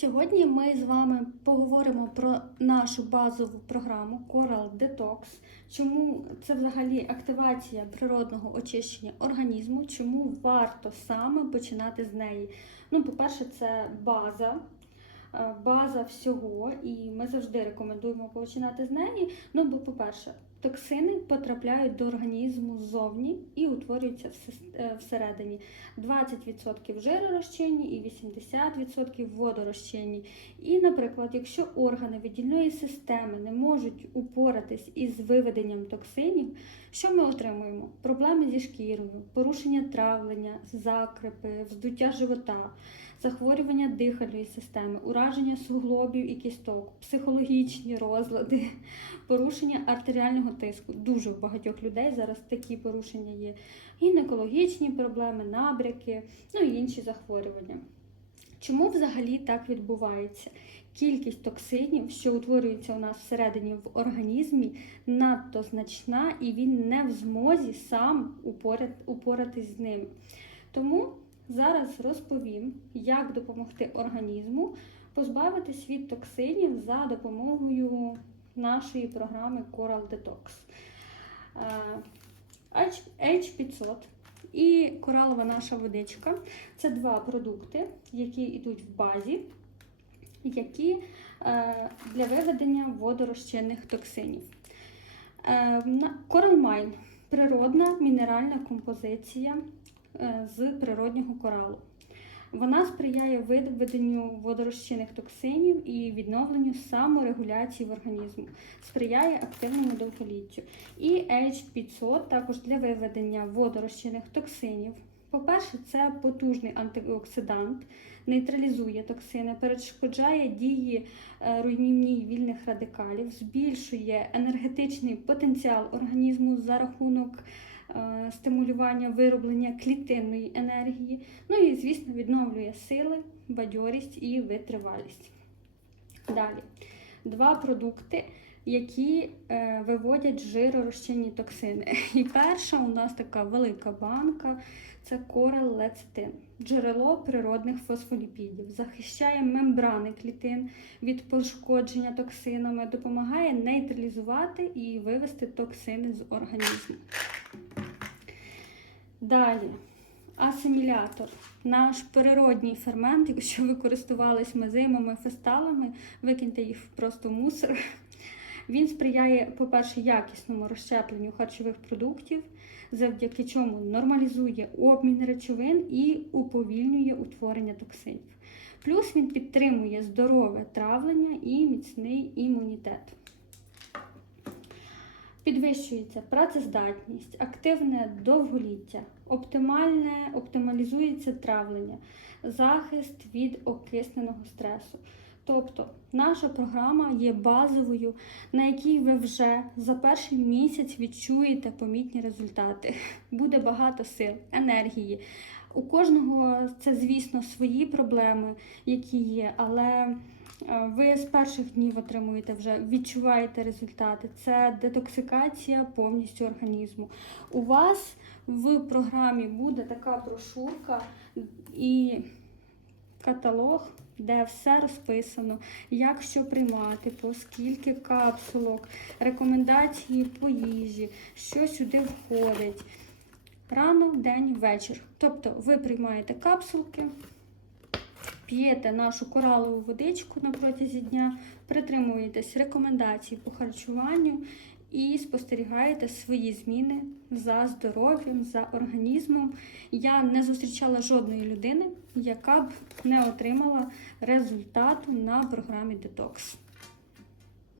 Сьогодні ми з вами поговоримо про нашу базову програму Coral Detox. Чому це взагалі активація природного очищення організму, чому варто саме починати з неї? Ну, по-перше, це база. е, База всього, і ми завжди рекомендуємо починати з неї. Ну, бо, по-перше, токсини потрапляють до організму ззовні і утворюються е, всередині. 20% жиророзчинні і 80% водорозчинні. І, наприклад, якщо органи видільної системи не можуть упоратись із виведенням токсинів, що ми отримуємо? Проблеми зі шкірою, порушення травлення, закрепи, вздуття живота, захворювання дихальної системи, ураження суглобів і кісток, психологічні розлади, порушення артеріального тиску. Дуже в багатьох людей зараз такі порушення є. Гінекологічні проблеми, набряки, ну і інші захворювання. Чому взагалі так відбувається? Кількість токсинів, що утворюється у нас всередині в організмі, надто значна, і він не в змозі сам упоратись з ними. Тому зараз розповім, як допомогти організму позбавитись від токсинів за допомогою нашої програми Coral Detox. Е, H- H500 і коралова наша водичка це два продукти, які йдуть в базі, які е, для виведення водорозчинних токсинів. Е, Coral Mine – природна мінеральна композиція е, з природнього коралу. Вона сприяє виведенню водорозчинних токсинів і відновленню саморегуляції в організму, сприяє активному довголіттю. І H500 також для виведення водорозчинних токсинів. По-перше, це потужний антиоксидант, нейтралізує токсини, перешкоджає дії е, руйнівній вільних радикалів, збільшує енергетичний потенціал організму за рахунок стимулювання вироблення клітинної енергії. Ну і, звісно, відновлює сили, бадьорість і витривалість. Далі, два продукти, які е, виводять жиророзчинні токсини. І перша у нас така велика банка це корел лецитин, джерело природних фосфоліпідів, захищає мембрани клітин від пошкодження токсинами, допомагає нейтралізувати і вивести токсини з організму. Далі. Асимілятор. Наш природній фермент, якщо ви користувались мезимами, фесталами, викиньте їх просто в мусор. Він сприяє, по-перше, якісному розщепленню харчових продуктів, завдяки чому нормалізує обмін речовин і уповільнює утворення токсинів. Плюс він підтримує здорове травлення і міцний імунітет. Підвищується працездатність, активне довголіття, оптимальне, оптималізується травлення, захист від окисненого стресу. Тобто наша програма є базовою, на якій ви вже за перший місяць відчуєте помітні результати. Буде багато сил, енергії. У кожного це, звісно, свої проблеми, які є, але е, ви з перших днів отримуєте вже відчуваєте результати. Це детоксикація повністю організму. У вас в програмі буде така брошурка і каталог, де все розписано, як що приймати, по скільки капсулок, рекомендації по їжі, що сюди входить. Рано, день, вечір. Тобто ви приймаєте капсулки, п'єте нашу коралову водичку на протязі дня, притримуєтесь рекомендацій по харчуванню і спостерігаєте свої зміни за здоров'ям, за організмом. Я не зустрічала жодної людини, яка б не отримала результату на програмі Detox.